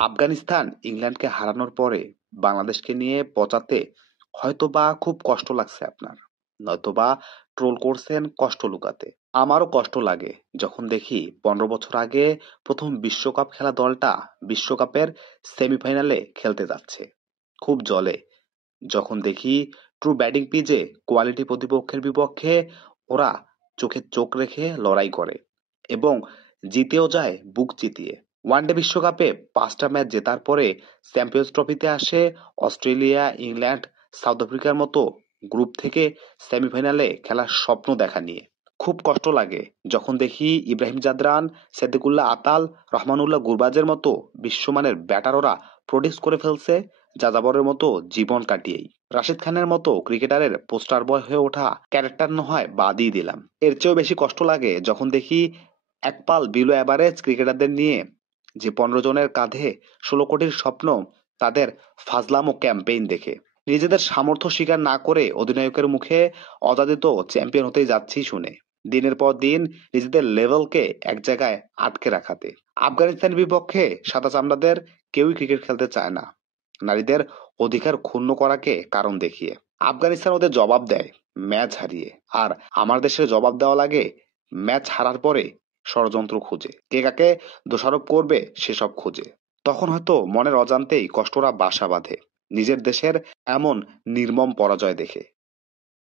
আফগানিস্তান ইংল্যান্ডকে হারানোর পরে বাংলাদেশকে নিয়ে পচাতে হয়তোবা খুব কষ্ট লাগছে আপনার, নয়তোবা ট্রোল করছেন কষ্ট লুকাতে। আমারও কষ্ট লাগে যখন দেখি 15 বছর আগে প্রথম বিশ্বকাপ খেলা দলটা বিশ্বকাপের সেমিফাইনালে খেলতে যাচ্ছে। খুব জ্বলে যখন দেখি ট্রু ব্যাটিং পিচে কোয়ালিটি প্রতিপক্ষের বিপক্ষে ওরা চোখে চোখ রেখে লড়াই করে এবং জিতেও যায় বুক চিতিয়ে। ওয়ানডে বিশ্বকাপে 5টা ম্যাচ জেতার পরে চ্যাম্পিয়ন্স ট্রফিতে আসে অস্ট্রেলিয়া, ইংল্যান্ড, সাউথ আফ্রিকার মতো গ্রুপ থেকে সেমিফাইনালে খেলার স্বপ্ন দেখা নিয়ে। খুব কষ্ট লাগে যখন দেখি ইব্রাহিম জাদরান, সেদ্দিকুল্লাহ আতাল, রহমানুল্লাহ গুরবাজের মতো বিশ্বমানের ব্যাটাররা প্রডিউস করে ফেলছে যাযাবরের মতো জীবন কাটিয়েই। রাশিদ খানের মতো ক্রিকেটারের পোস্টার বয় হয়ে ওঠা ক্যারেক্টার নয় বাদই দিলাম, এর চেয়েও বেশি কষ্ট লাগে যখন দেখি এক পাল বিলো অ্যাভারেজ ক্রিকেটারদের নিয়ে যে 15 জনের কাঁধে 16 কোটির স্বপ্ন, তাদের ফাজলামো ক্যাম্পেইন দেখে। নিজেদের সামর্থ্য স্বীকার না করে অধিনায়কের মুখে অযাচিত চ্যাম্পিয়ন হতেই যাচ্ছি শুনে দিনের পর দিন নিজেদের লেভেলকে এক জায়গায় আটকে রাখাতে। আফগানিস্তানের বিপক্ষে সাদা চামড়াদের কেউই ক্রিকেট খেলতে চায় না নারীদের অধিকার ক্ষুণ্ণ করাকে কারণ দেখিয়ে। আফগানিস্তান ওদের জবাব দেয় ম্যাচ হারিয়ে, আর আমার দেশের জবাব দেওয়া লাগে ম্যাচ হারার পরে ষড়যন্ত্র খুঁজে, কে কাকে দোষারোপ করবে সেসব খুঁজে। তখন হয়তো মনের অজান্তেই কষ্টরা বাসা বাঁধে নিজের দেশের এমন নির্মম পরাজয় দেখে।